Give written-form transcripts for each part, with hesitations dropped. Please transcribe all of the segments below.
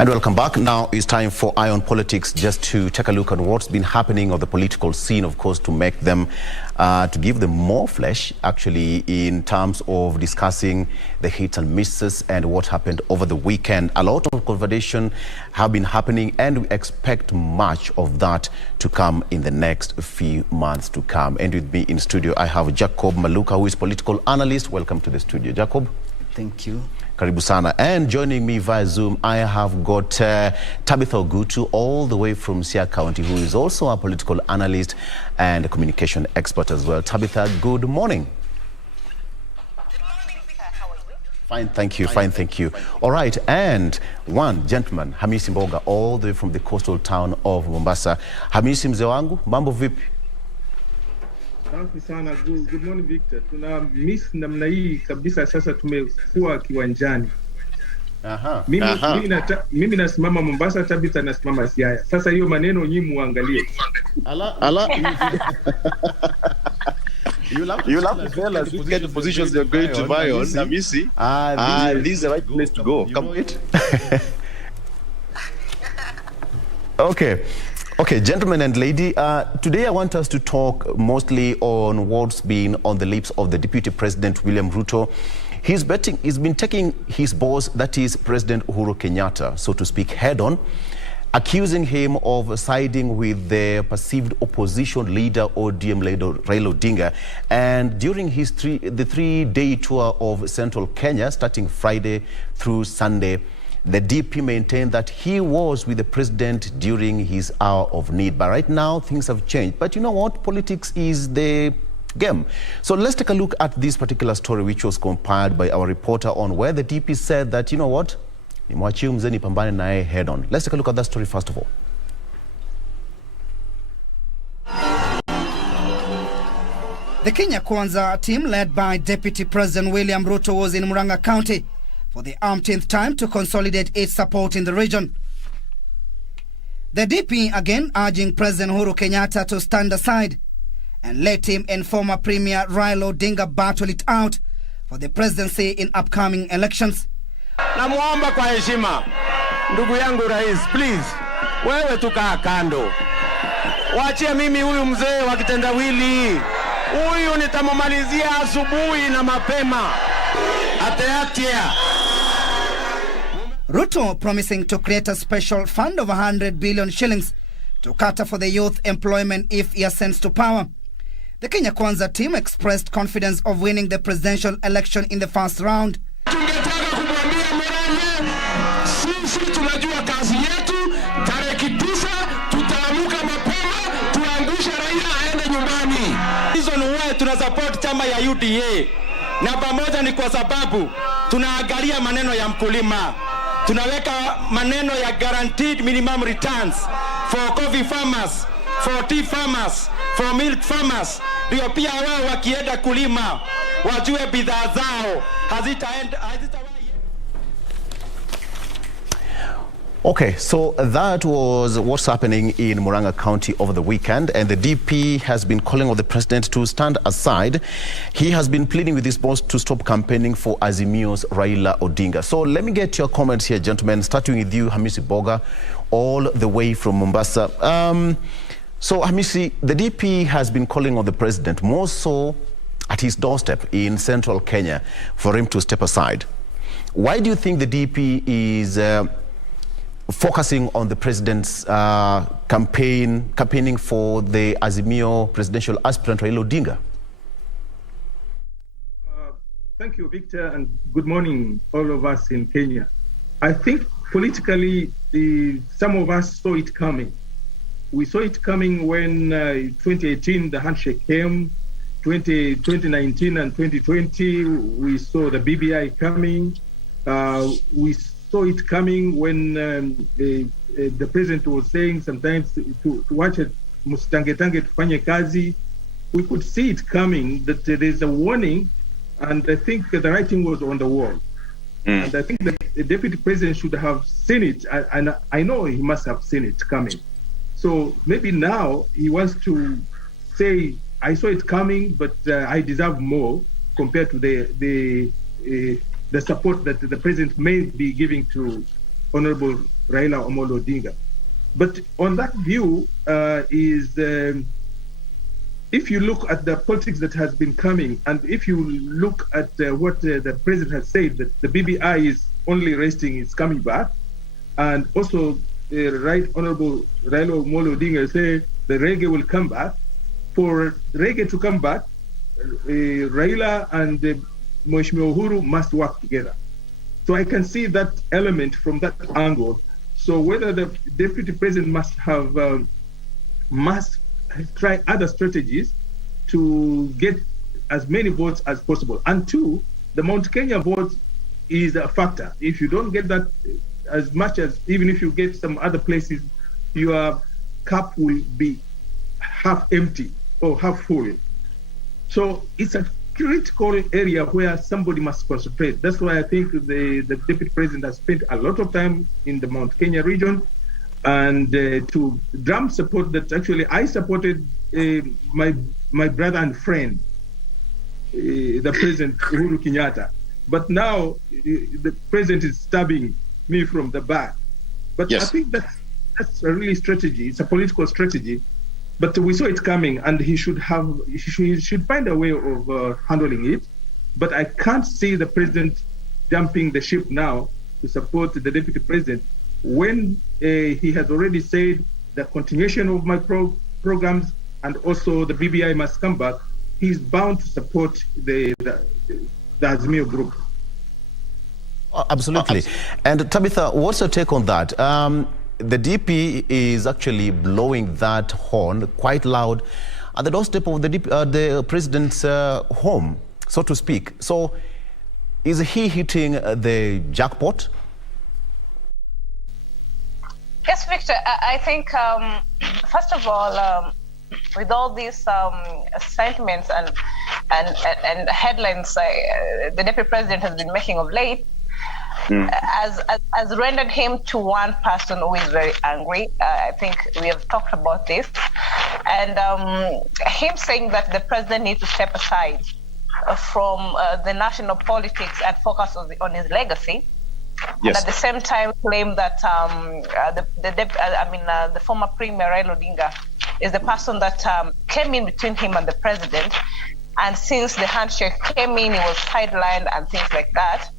And welcome back. Now it's time for Eye on Politics, just to take a look at what's been happening on the political scene, of course, to make them, to give them more flesh, actually, in terms of discussing the hits and misses and what happened over the weekend. A lot of conversation have been happening, and we expect much of that to come in the next few months to come. And with me in studio, I have Jacob Mulaku, who is political analyst. Welcome to the studio, Jacob. Thank you. Karibu sana. And joining me via Zoom, I have got Tabitha Ogutu, all the way from Siaya County, who is also a political analyst and a communication expert as well. Tabitha, good morning. Good morning, Peter. How are you? Fine, thank you. Fine, thank you. All right, and one gentleman, Hamisi Mboga, all the way from the coastal town of Mombasa. Hamisi, mzee wangu, mambo vipi? Asante sana. Good morning, Victor. Tuna miss namna hii kabisa, sasa tumekuwa kiwanjani. Mimi nasimama Mombasa, Tabitha nasimama Siaya. Sasa hiyo maneno nyinyi muangalie. You'll have to tell us which kind of positions you're going to buy on, Hamisi. This is the right place to go. Come with. Okay, gentlemen and lady, today I want us to talk mostly on what's been on the lips of the Deputy President, William Ruto. He's been taking his boss, that is President Uhuru Kenyatta, so to speak, head on, accusing him of siding with the perceived opposition leader, ODM leader Raila Odinga. And during his the three-day tour of central Kenya, starting Friday through Sunday, the DP maintained that he was with the president during his hour of need. But right now, things have changed. But you know what? Politics is the game. So let's take a look at this particular story, which was compiled by our reporter on, where the DP said that, you know what? Nimwachie mzee nipambane naye head on. Let's take a look at that story first of all. The Kenya Kwanza team, led by Deputy President William Ruto, was in Murang'a County for the umpteenth time to consolidate its support in the region. The DP again urging President Uhuru Kenyatta to stand aside and let him and former Premier Raila Odinga battle it out for the presidency in upcoming elections. Namuomba kwa heshima, ndugu yangu rais, please, wewe tukaa kando. Waachie mimi huyu mzee wa kitendawili. Huyu nitamumalizia asubuhi na mapema. Ateatia. Ruto promising to create a special fund of 100 billion shillings to cater for the youth employment if he ascends to power. The Kenya Kwanza team expressed confidence of winning the presidential election in the first round. Tungetaka kumwambia Murang'a, sisi tunajua kazi yetu, tarehe 9 tutaamuka mapema, tuangusha Raila aende nyumbani. Reason why tuna support chama ya UDA. Na pamoja ni kwa sababu tunaangalia maneno ya mkulima. Tunaweka maneno ya guaranteed minimum returns for coffee farmers, for tea farmers, for milk farmers. Ndio pia wao wakienda kulima wajue bidhaa zao hazitaenda. Okay, so that was what's happening in Murang'a County over the weekend, and the DP has been calling on the president to stand aside. He has been pleading with his boss to stop campaigning for Azimio's Raila Odinga. So let me get your comments here, gentlemen, starting with you, Hamisi Mboga, all the way from Mombasa. So Hamisi, the DP has been calling on the president, more so at his doorstep in central Kenya, for him to step aside. Why do you think the DP is focusing on the president's campaigning for the Azimio presidential aspirant Raila Odinga? Thank you, Victor, and good morning, all of us in Kenya. I think politically, some of us saw it coming. We saw it coming when 2018, the handshake came. 2019 and 2020, we saw the BBI coming. We saw it coming when the president was saying sometimes to watch it, musitangetange tufanye kazi. We could see it coming, that there is a warning, and I think the writing was on the wall. And I think that the deputy president should have seen it, and I know he must have seen it coming. So maybe now he wants to say, I saw it coming, but I deserve more compared to the support that the president may be giving to Honorable Raila Amolo Odinga. But on that view if you look at the politics that has been coming, and if you look at what the president has said, that the BBI is only resting, it's coming back, and also Right Honorable Raila Amolo Odinga say the reggae will come back. For reggae to come back, Raila and Mheshimiwa Uhuru must work together. So I can see that element from that angle. So whether the deputy president must try other strategies to get as many votes as possible. And two, the Mount Kenya vote is a factor. If you don't get that as much as, even if you get some other places, your cup will be half empty or half full. So it's a critical area where somebody must concentrate. That's why I think the deputy president has spent a lot of time in the Mount Kenya region, and to drum support that. Actually I supported my brother and friend, the President Uhuru Kenyatta. But now the president is stabbing me from the back. But yes. I think that's a really strategy. It's a political strategy. But we saw it coming, and he should find a way of handling it. But I can't see the president dumping the ship now to support the deputy president when he has already said the continuation of my programs and also the BBI must come back. He's bound to support the Azimio group. Absolutely. And Tabitha, what's your take on that? The DP is actually blowing that horn quite loud at the doorstep of the president's home, so to speak. So is he hitting the jackpot? Yes, Victor. I think, first of all, with all these sentiments and headlines the deputy president has been making of late, has rendered him to one person who is very angry. I think we have talked about this. And him saying that the president needs to step aside from the national politics and focus on his legacy. Yes. And at the same time claim that the former Premier Raila Odinga is the person that came in between him and the president. And since the handshake came in, he was sidelined and things like that.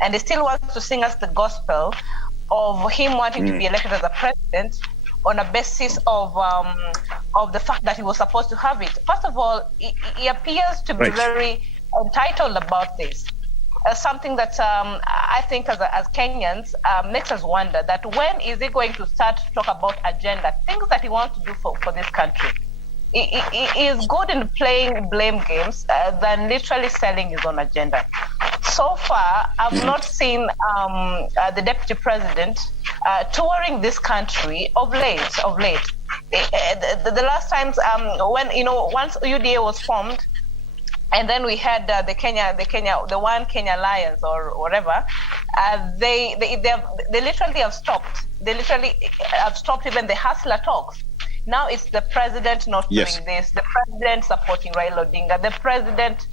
And he still wants to sing us the gospel of him wanting to be elected as a president on a basis of the fact that he was supposed to have it. First of all, he appears to be very entitled about this. Something that I think as Kenyans makes us wonder that when is he going to start to talk about agenda, things that he wants to do for this country. He is good in playing blame games than literally selling his own agenda. So far, I've not seen the deputy president touring this country of late. The last times when once UDA was formed, and then we had the One Kenya Alliance or whatever. They literally have stopped. They literally have stopped even the hustler talks. Now it's the president not doing this, the president supporting Raila Odinga, the president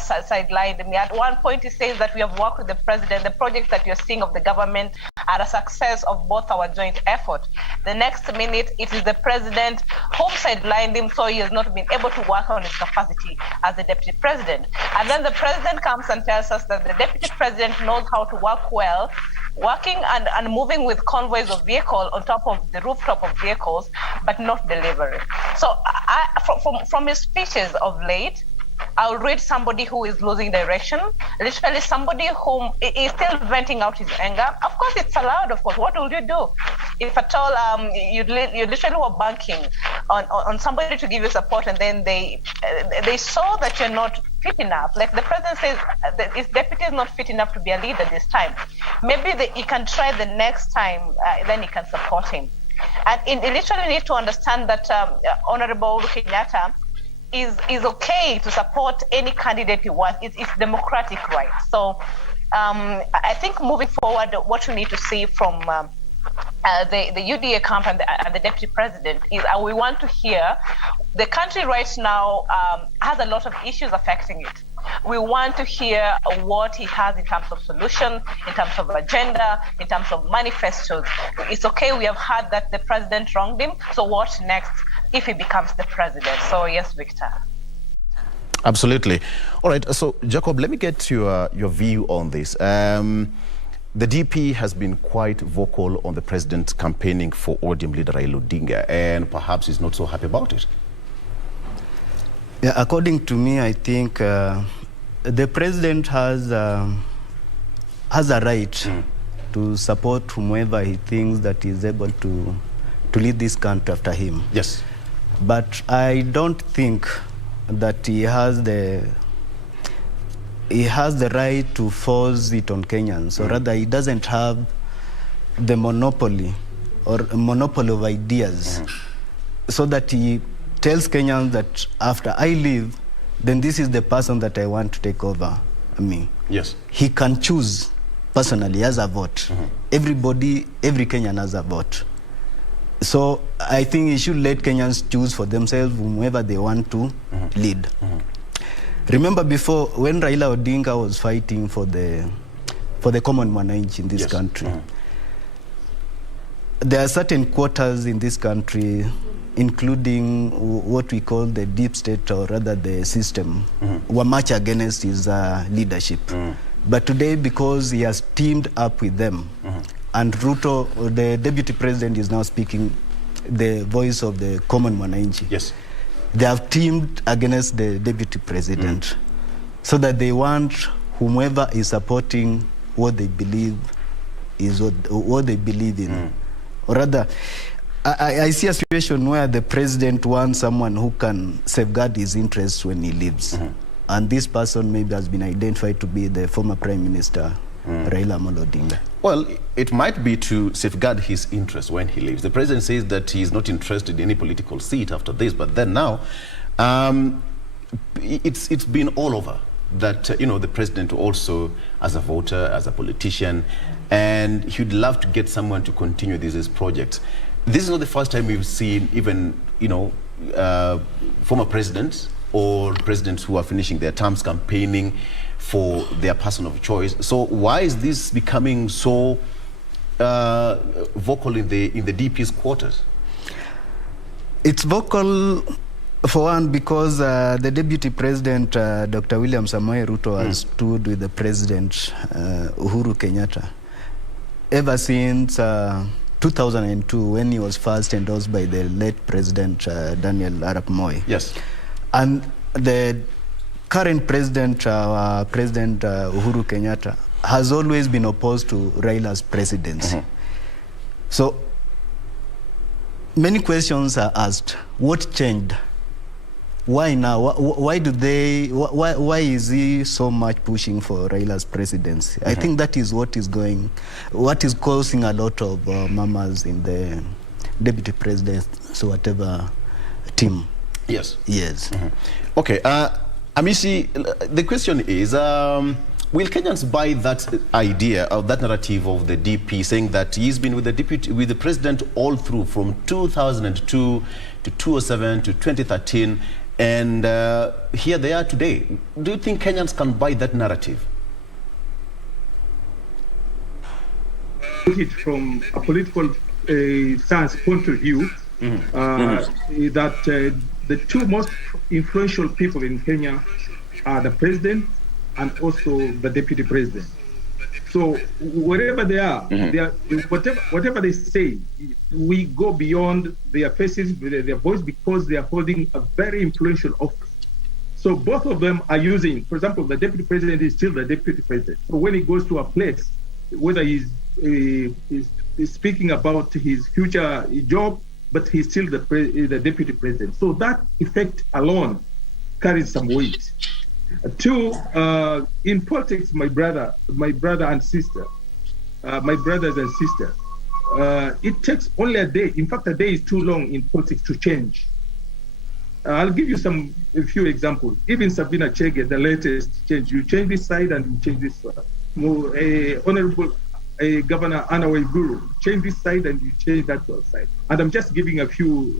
sidelined me. At one point he says that we have worked with the president, the projects that you're seeing of the government are a success of both our joint effort. The next minute it is the president who sidelined him, so he has not been able to work on his capacity as the deputy president. And then the president comes and tells us that the deputy president knows how to work well, working and moving with convoys of vehicles on top of the rooftop of vehicles, but not delivering. So from his speeches of late, I'll read somebody who is losing direction, literally somebody who is still venting out his anger. Of course, it's allowed, of course. What will you do? If at all you literally were banking on somebody to give you support, and then they saw that you're not fit enough. Like the president says, that his deputy is not fit enough to be a leader this time. Maybe he can try the next time, then he can support him. And he literally need to understand that Honorable Kenyatta is okay to support any candidate he wants. It's democratic right. So I think moving forward, what we need to see from the UDA camp and the deputy president is we want to hear the country right now has a lot of issues affecting it. We want to hear what he has in terms of solution, in terms of agenda, in terms of manifestos. It's okay, we have heard that the president wronged him, so what next if he becomes the president? So yes, Victor. Absolutely. All right, so Jacob, let me get your view on this. The DP has been quite vocal on the president campaigning for ODM leader Raila Odinga, and perhaps he's not so happy about it. Yeah, according to me, I think the president has a right to support whomever he thinks that is able to lead this country after him. Yes. But I don't think that he has the right to force it on Kenyans, or rather he doesn't have the monopoly of ideas, so that he tells Kenyans that after I leave, then this is the person that I want to take over me. Yes. He can choose personally as a vote. Every Kenyan has a vote. So I think he should let Kenyans choose for themselves whomever they want to lead. Remember before, when Raila Odinga was fighting for the common mwananchi in this country, there are certain quarters in this country, including what we call the deep state, or rather the system, were much against his leadership. But today, because he has teamed up with them, and Ruto, the deputy president, is now speaking the voice of the common mwananchi. Yes. They have teamed against the deputy president, so that they want whomever is supporting what they believe is what they believe in. Or rather, I see a situation where the president wants someone who can safeguard his interests when he leaves. And this person maybe has been identified to be the former Prime Minister, Raila Odinga. Well, it might be to safeguard his interests when he leaves. The president says that he is not interested in any political seat after this, but then now, it's been all over that, the president also, as a voter, as a politician, and he'd love to get someone to continue this project. This is not the first time we've seen even, former presidents or presidents who are finishing their terms campaigning for their person of choice. So why is this becoming so vocal in the DP's quarters? It's vocal, for one, because the deputy president, Dr. William Samoei Ruto, has stood with the president, Uhuru Kenyatta, ever since 2002, when he was first endorsed by the late president, Daniel Arap Moi. Yes. And the current president, President Uhuru Kenyatta, has always been opposed to Raila's presidency. So many questions are asked. What changed? Why now? Why is he so much pushing for Raila's presidency? I think that is what is causing a lot of murmurs in the deputy president, so whatever team. Yes. Yes. Okay. Hamisi, the question is, will Kenyans buy that idea of that narrative of the DP saying that he's been with the president all through from 2002 to 2007 to 2013, and here they are today? Do you think Kenyans can buy that narrative? It from a political science point of view, that the two most influential people in Kenya are the president and also the deputy president. So wherever they are, whatever they say, we go beyond their faces, their voice, because they are holding a very influential office. So both of them are using, for example, the deputy president is still the deputy president. So when he goes to a place, whether he's speaking about his future job, but he's still the deputy president. So that effect alone carries some weight. Two, in politics, my brother and sister, my brothers and sisters, it takes only a day. In fact, a day is too long in politics to change. I'll give you a few examples. Even Sabina Chege, the latest change, you change this side and you change this side. Honorable Governor Anna Waiguru, change this side and you change that side. And I'm just giving a few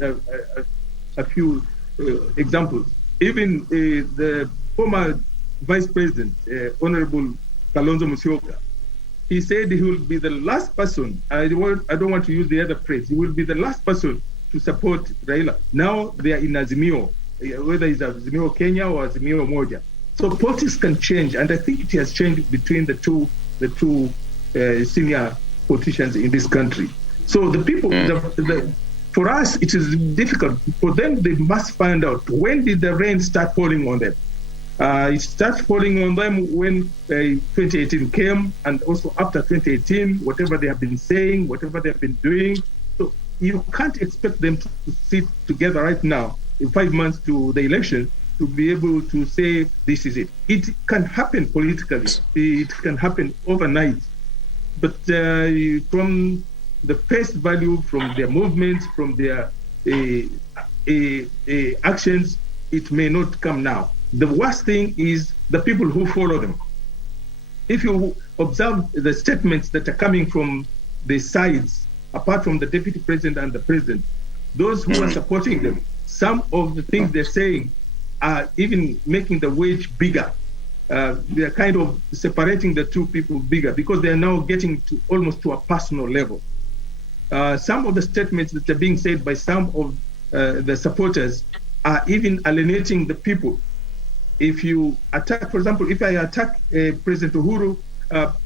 examples. Even the former Vice President, Honorable Kalonzo Musyoka, he said he will be the last person, I don't want to use the other phrase, he will be the last person to support Raila. Now they are in Azimio, whether it's Azimio Kenya or Azimio Moja. So politics can change, and I think it has changed between the two senior politicians in this country. So the people, for us, it is difficult. For them, they must find out, when did the rain start falling on them? It starts falling on them when 2018 came, and also after 2018, whatever they have been saying, whatever they have been doing. So you can't expect them to sit together right now, in 5 months to the election, to be able to say, this is it. It can happen politically. It can happen overnight. But from the face value, from their movements, from their actions, it may not come now. The worst thing is the people who follow them. If you observe the statements that are coming from the sides, apart from the deputy president and the president, those who are supporting them, some of the things they're saying are even making the wage bigger. They are kind of separating the two people bigger, because they are now getting to almost to a personal level. Some of the statements that are being said by some of the supporters are even alienating the people. If you attack, for example, if I attack President Uhuru,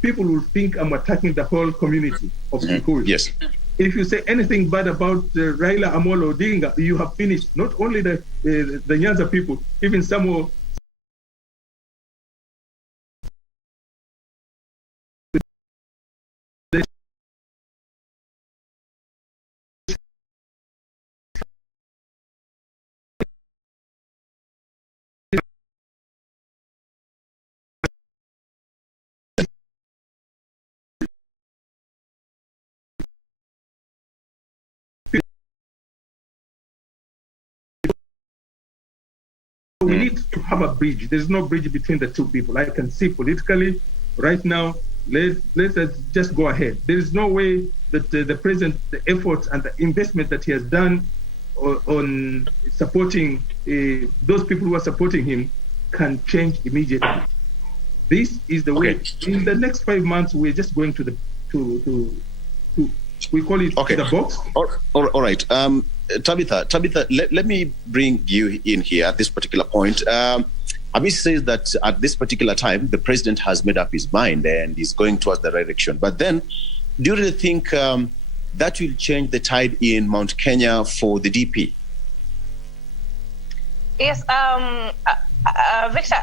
people will think I'm attacking the whole community of Kikuyu. Yes. If you say anything bad about Raila Amolo Odinga, you have finished not only the Nyanza people, even some of we need to have a bridge. There's no bridge between the two people. I can see politically right now, let's just go ahead. There is no way that the president, the efforts and the investment that he has done on supporting those people who are supporting him can change immediately. This is the way. In the next 5 months, we're just going to we call it the box. All right. Tabitha, let me bring you in here at this particular point. Hamisi says that at this particular time, the president has made up his mind and is going towards the right direction. But then, do you really think that will change the tide in Mount Kenya for the DP? Yes, Victor,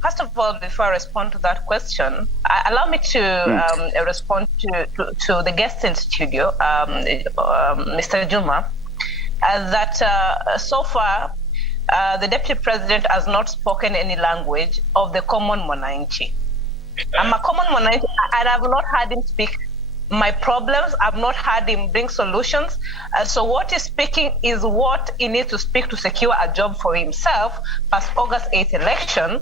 first of all, before I respond to that question, allow me to respond to the guest in studio, Mr. Juma, that so far the deputy president has not spoken any language of the common mwananchi. I'm a common mwananchi, and I've not heard him speak my problems. I've not heard him bring solutions. So what he's speaking is what he needs to speak to secure a job for himself past August 8th election,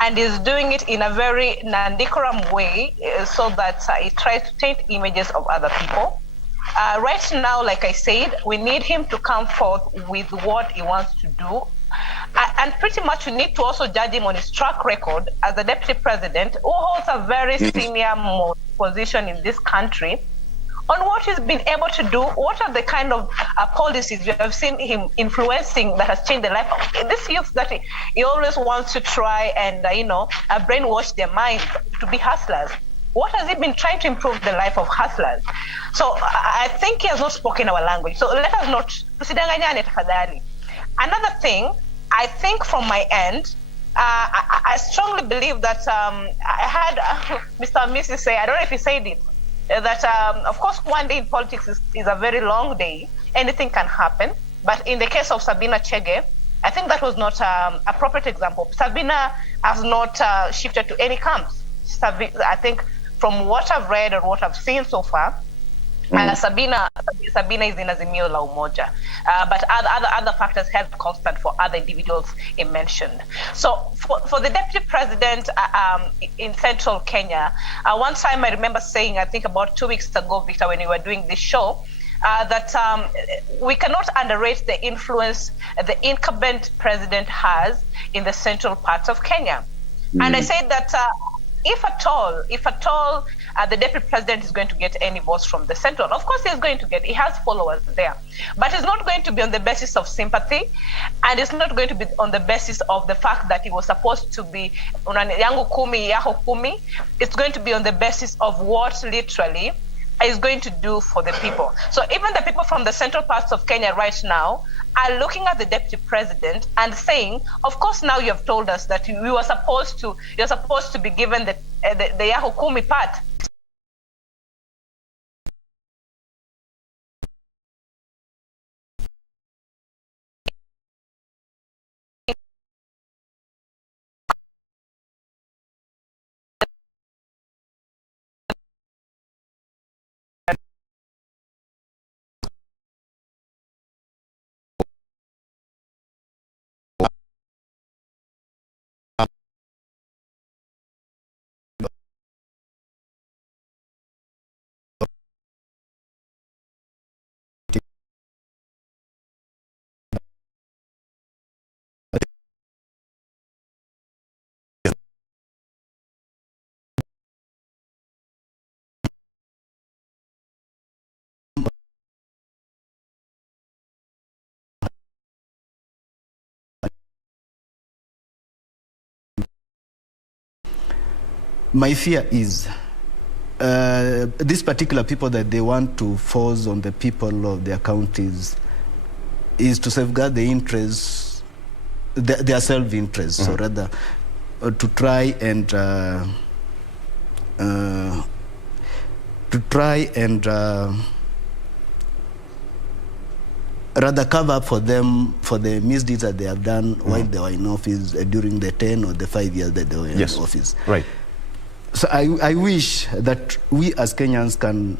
and is doing it in a very non-decorum way so that he tries to taint images of other people. Right now, like I said, we need him to come forth with what he wants to do. And pretty much we need to also judge him on his track record as the deputy president, who holds a very senior position in this country, on what he's been able to do, what are the kind of policies we have seen him influencing that has changed the life of this youth that he always wants to try and, brainwash their minds to be hustlers. What has he been trying to improve the life of hustlers? So I think he has not spoken our language. So let us not tusidanganyane tafadhali. Another thing, I think from my end, I strongly believe that I had Mr. Hamisi say, I don't know if he said it, that of course one day in politics is a very long day. Anything can happen. But in the case of Sabina Chege, I think that was not a appropriate example. Sabina has not shifted to any camps. I think from what I've read and what I've seen so far, Sabina is in Azimio la Umoja, but other factors held constant for other individuals he mentioned. So for the deputy president in central Kenya, one time I remember saying, I think about 2 weeks ago, Victor, when we were doing this show, that we cannot underrate the influence the incumbent president has in the central parts of Kenya. And I said that if at all the deputy president is going to get any votes from the central, of course he's going to get. He has followers there, but it's not going to be on the basis of sympathy, and it's not going to be on the basis of the fact that he was supposed to be yangu kumi yaho kumi. It's going to be on the basis of what literally is going to do for the people. So even the people from the central parts of Kenya right now are looking at the deputy president and saying, of course, now you have told us that you're supposed to be given the Yahoo Kumi part. My fear is these particular people that they want to force on the people of their counties is to safeguard the interests, their self-interests, or rather to try and rather cover up for them for the misdeeds that they have done while they were in office during the 10 or the 5 years that they were in office. Right. So I wish that we as Kenyans can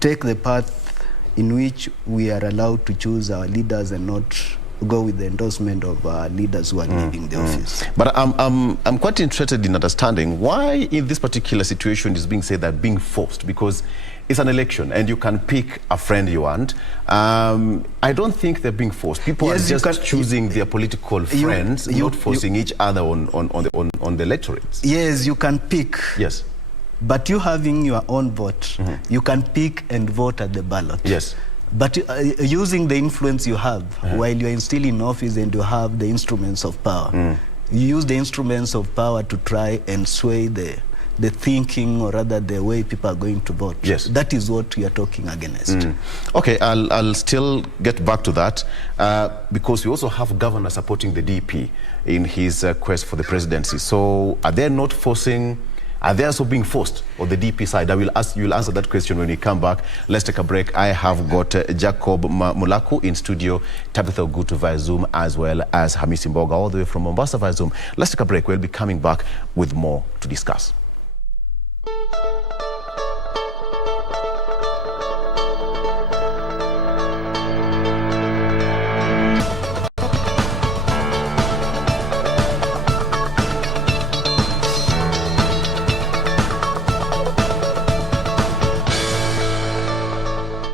take the path in which we are allowed to choose our leaders and not go with the endorsement of our leaders who are leaving the office. But I'm quite interested in understanding why in this particular situation is being said that being forced, because it's an election and you can pick a friend you want. I don't think they're being forced. People are just choosing their political friends, not forcing each other on the electorates. Yes, you can pick. Yes. But you having your own vote, you can pick and vote at the ballot. Yes. But using the influence you have while you're still in office and you have the instruments of power, you use the instruments of power to try and sway the thinking, or rather the way people are going to vote. Yes. That is what we are talking against. Okay, I'll still get back to that because we also have governor supporting the DP in his quest for the presidency. So are they not forcing, are they also being forced on the DP side? I will ask, you'll answer that question when we come back. Let's take a break. I have got Jacob Mulaku in studio, Tabitha Ogutu via Zoom, as well as Hamisi Mboga all the way from Mombasa via Zoom. Let's take a break. We'll be coming back with more to discuss.